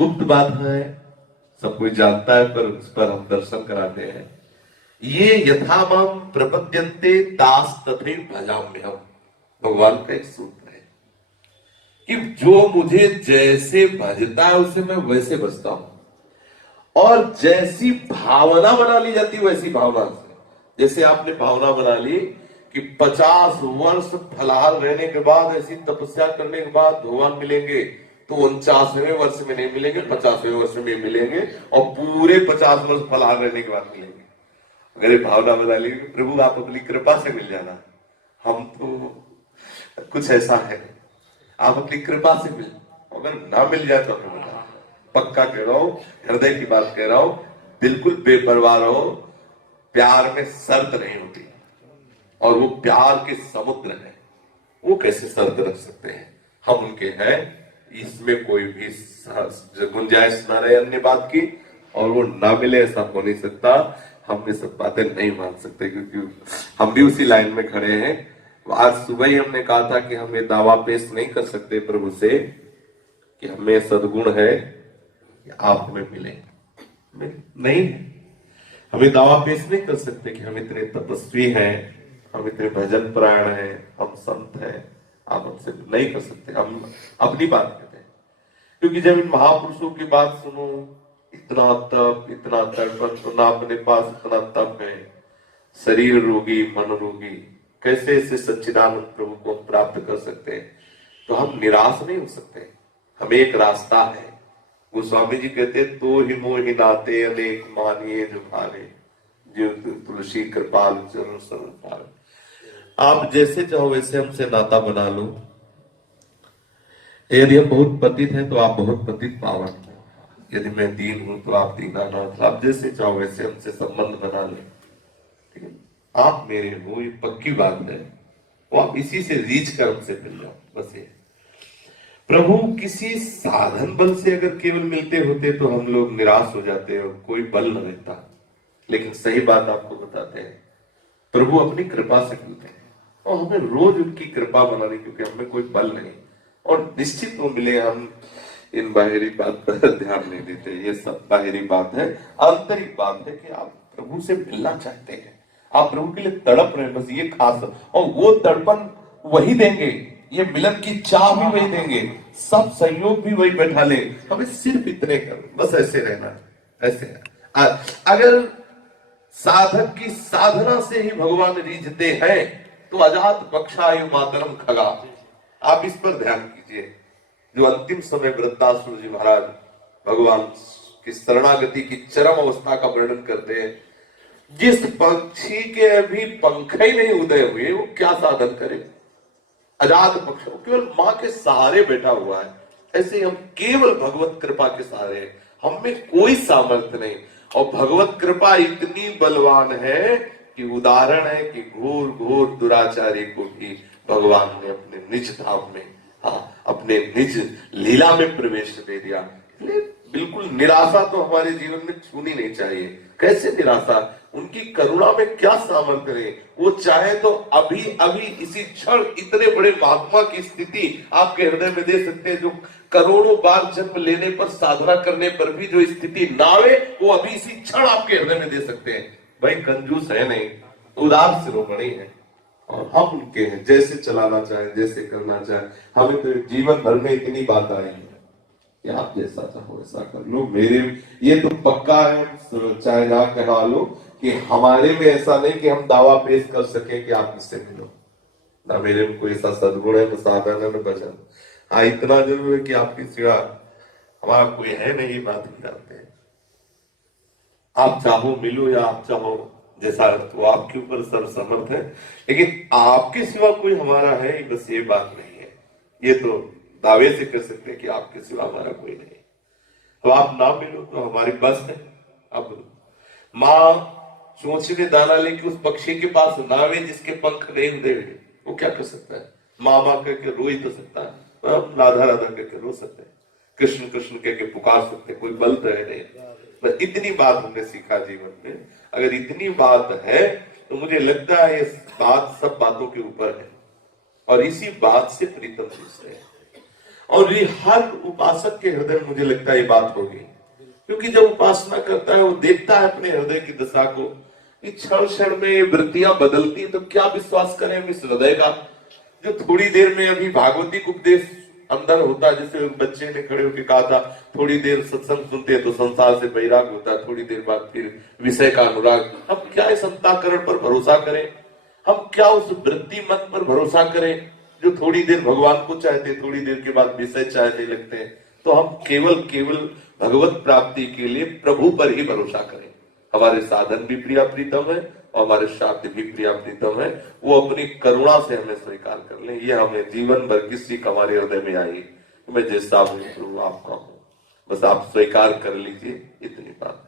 गुप्त बात है, सब कोई जानता है, पर उस पर हम दर्शन कराते हैं। ये यथामाम प्रपद्यन्ते दास तथैव भजाम्यहम्, भगवान का एक सूत्र है कि जो मुझे जैसे भजता है उसे मैं वैसे भजता हूं, और जैसी भावना बना ली जाती है वैसी भावना से। जैसे आपने भावना बना ली कि 50 वर्ष फलाहार रहने के बाद, ऐसी तपस्या करने के बाद भगवान मिलेंगे, तो 49वें वर्ष में नहीं मिलेंगे, 50वें वर्ष में मिलेंगे, और पूरे 50 वर्ष फलाहार रहने के बाद मिलेंगे। अगर ये भावना बना ली प्रभु आप अपनी कृपा से मिल जाना, हम तो कुछ ऐसा है, आप अपनी कृपा से मिल, अगर ना मिल जाए तो हमें बता। पक्का कह रहा हूं, हृदय की बात कह रहा हूं, बिल्कुल बेपरवाह रहो। प्यार में शर्त नहीं होती, और वो प्यार के समुद्र है, वो कैसे शर्त रख सकते हैं? हम उनके हैं, इसमें कोई भी गुंजाइश ना रहे अन्य बात की, और वो ना मिले ऐसा हो नहीं सकता। हम ये सब बातें नहीं मान सकते, क्योंकि हम भी उसी लाइन में खड़े हैं। आज सुबह ही हमने कहा था कि हम ये दावा पेश नहीं कर सकते प्रभु से कि हमें सद्गुण है कि आप हमें मिले, नहीं। हम ये दावा पेश नहीं कर सकते कि हम इतने तपस्वी हैं, हम इतने भजन परायण हैं, हम संत हैं, आप हमसे नहीं कर सकते। हम अपनी बात कहते हैं, क्योंकि जब इन महापुरुषों की बात सुनो, इतना तप, इतना तर्पण, तो ना अपने पास इतना तप है, शरीर रोगी मन रोगी, कैसे इसे सच्चिदानंद प्रभु को हम प्राप्त कर सकते हैं? तो हम निराश नहीं हो सकते, हमें एक रास्ता है। गोस्वामी जी कहते तो ही मोहि नाते अनेक मानिए जो भारे, जो तुलसी कृपाल चरण शरण पावे। आप जैसे चाहो वैसे हमसे नाता बना लो। यदि हम बहुत पतित हैं तो आप बहुत पतित पावन हो, यदि मैं दीन हूं तो आप दीनानाथ, आप जैसे चाहो वैसे हमसे संबंध बना ले। ठीक है, आप मेरे हो, ये पक्की बात है, वो आप इसी से रीच कर हमसे मिल जाओ, बस ये। प्रभु किसी साधन बल से अगर केवल मिलते होते तो हम लोग निराश हो जाते और कोई बल न रहता। लेकिन सही बात आपको बताते हैं, प्रभु अपनी कृपा से मिलते हैं, और हमें रोज उनकी कृपा बनानी, क्योंकि हमें कोई बल नहीं। और निश्चित वो मिले, हम इन बाहरी बात पर ध्यान नहीं देते, ये सब बाहरी बात है। आंतरिक बात है कि आप प्रभु से मिलना चाहते हैं, आप प्रभु के लिए तड़प रहे हैं, बस ये खास। और वो तड़पन वही देंगे, ये मिलन की चाह भी वही देंगे, सब सहयोग भी वही बैठा ले। हमें सिर्फ इतने कर, बस ऐसे रहना, ऐसे। अगर साधक की साधना से ही भगवान रीझते हैं तो अजात बक्षायु मातरम खगा। आप इस पर ध्यान कीजिए। जो अंतिम समय वृद्धासुर जी महाराज भगवान की शरणागति की चरम अवस्था का वर्णन करते हैं, जिस पक्षी के अभी पंख ही नहीं उदय हुए वो क्या साधन करे? अजात पक्ष, केवल मां के सहारे बैठा हुआ है। ऐसे हम केवल भगवत कृपा के सहारे, हम में कोई सामर्थ्य नहीं। और भगवत कृपा इतनी बलवान है कि उदाहरण है कि घोर घोर दुराचारी को भी भगवान ने अपने निज धाम में, हाँ, अपने निज लीला में प्रवेश दे दिया। बिल्कुल निराशा तो हमारे जीवन में छूनी नहीं चाहिए। कैसे निराशा? उनकी करुणा में क्या सामर्थ्य है? वो चाहे तो अभी अभी इसी क्षण इतने बड़े महात्मा की स्थिति आपके हृदय में दे सकते हैं, जो करोड़ों बार जन्म लेने पर, साधना करने पर भी जो स्थिति ना आवे, वो अभी इसी क्षण आपके हृदय में दे सकते हैं। भाई कंजूस है नहीं, उदार शिरोमणि है, और हम उनके हैं, जैसे चलाना चाहे, जैसे करना चाहे। हमें तो जीवन भर में इतनी बात आई है कि आप जैसा चाहो वैसा कर लो। मेरे ये तो पक्का है, चाहे जहां कहा लो, कि हमारे में ऐसा नहीं कि हम दावा पेश कर सके कि आप इससे मिलो, ना मेरे में कोई ऐसा सद्गुण है, न साधन है, न भजन। हाँ, इतना जरूर है कि आपकी सिवा हमारा कोई है नहीं, ये बात हम जानते हैं। आप चाहो मिलो या आप चाहो जैसा, तो आपके ऊपर सर्वसमर्थ है, लेकिन आपके सिवा कोई हमारा है, बस ये बात नहीं है। ये तो दावे से कर सकते हैं कि आपके सिवा हमारा कोई नहीं। तो आप ना मिलो तो हमारी बस है। अब माँ चोंच में दाना लेके उस पक्षी के पास नावे जिसके पंख नहीं उड़े हुए, वो क्या कर सकता है? माँ माँ करके रो ही तो सकता है, राधा राधा करके रो सकते हैं, कृष्ण कृष्ण करके पुकार सकते हैं, कोई बल तो है नहीं। बस इतनी बात हमने सीखा जीवन में। अगर इतनी बात है तो मुझे लगता है ये बात सब बातों के ऊपर है, और इसी बात से प्रीतम शिष्य है। और ये हर उपासक के हृदय में मुझे लगता है ये बात होगी, क्योंकि जब उपासना करता है वो देखता है अपने हृदय की दशा को कि क्षण क्षण में ये वृत्तियां बदलती हैं, तो क्या विश्वास करें हम इस हृदय का जो थोड़ी देर में अभी भागवती उपदेश अंदर होता है। जैसे बच्चे ने खड़े होकर कहा था, थोड़ी देर सत्संग सुनते हैं तो संसार से वैराग होता है, थोड़ी देर बाद फिर विषय का अनुराग। हम क्या इस अंतःकरण पर भरोसा करें, हम क्या उस वृत्ति मन पर भरोसा करें जो थोड़ी देर भगवान को चाहते, थोड़ी देर के बाद विषय चाहने लगते हैं। तो हम केवल केवल भगवत प्राप्ति के लिए प्रभु पर ही भरोसा करें। हमारे साधन भी प्रिया प्रीतम है और हमारे शास्त्र भी प्रिया प्रीतम है, वो अपनी करुणा से हमें स्वीकार कर ले। ये हमें जीवन भर किसी हमारे हृदय में आई, मैं जैसा हूं प्रभु आपका हूं, बस आप स्वीकार कर लीजिए, इतनी बात।